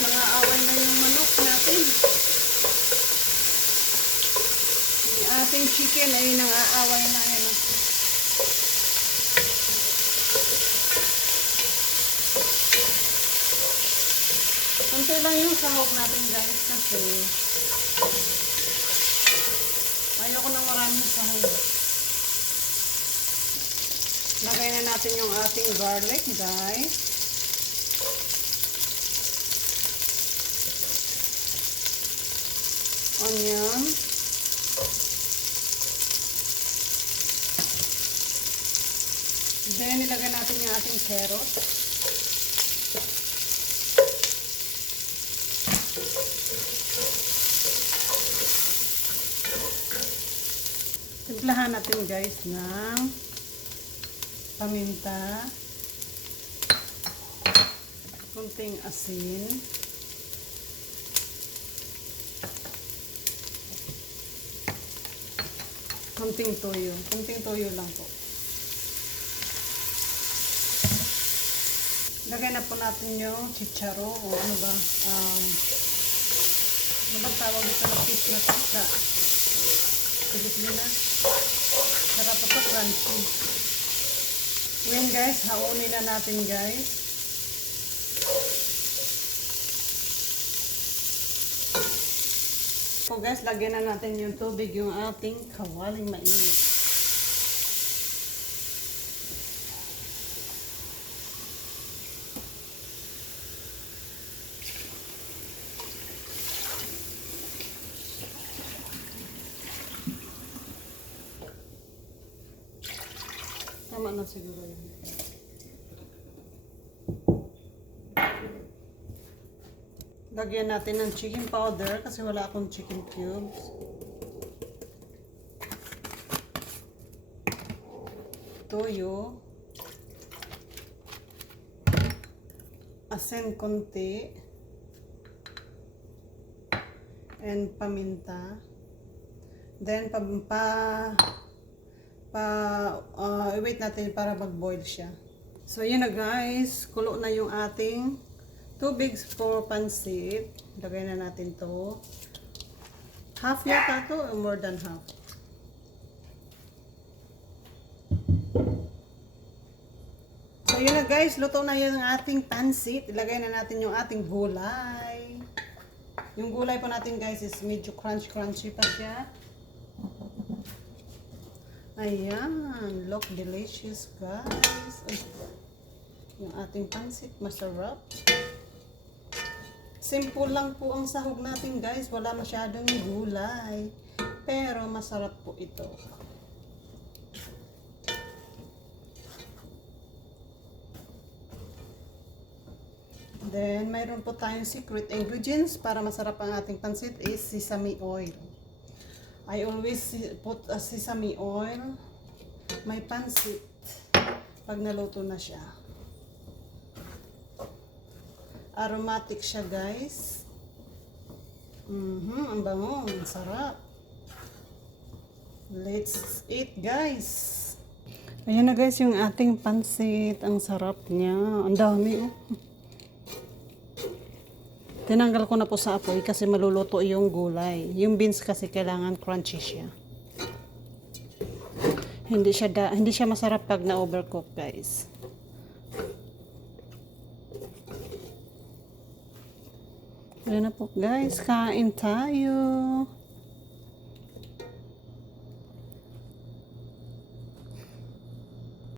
Nangaaway na yung manok natin. Yung ating chicken ay nangaaway na yan. Kunti lang yung sahog natin guys kasi ayoko ng maraming sahog. Lagay na natin yung ating garlic guys. Onion. Then ilagay natin yung ating carrot. Timplahan natin guys ng paminta, kunting asin, kunting toyo lang po. Lagay na po natin yung chicharo o ano ba, ano ba tawag ito na fish na tata. Pilit nila. Sarap ito, crunchy. Ngayon guys, haunin na natin guys. So guys, lagyan na natin yung tubig, yung ating kawaling mainit. Tama na siguro yun. Lagyan natin ng chicken powder kasi wala akong chicken cubes. Toyo. Asin konti. And paminta. Then wait natin para mag-boil siya. So yun na guys, kulo na yung ating tubig for pansit. Lagay na natin to. Half yata to or more than half. So yun na guys, luto na yun ang ating pansit. Ilagay na natin yung ating gulay. Yung gulay po natin guys is medyo crunchy pa siya. Ayan, look delicious guys. Yung ating pansit, masarap. Simple lang po ang sahog natin guys, wala masyadong gulay. Pero masarap po ito. Then, mayroon po tayong secret ingredients para masarap ang ating pansit is sesame oil. I always put a sesame oil may pansit pag naluto na siya. Aromatic siya guys. Ang bango, ang sarap. Let's eat guys. Ayan na guys yung ating pansit. Ang sarap niya. Ang dami oh. Tinanggal ko na po sa apoy kasi maluluto yung gulay. Yung beans kasi kailangan crunchy siya. Hindi siya masarap pag na-overcook, guys. Ayan na po, guys. Kain tayo.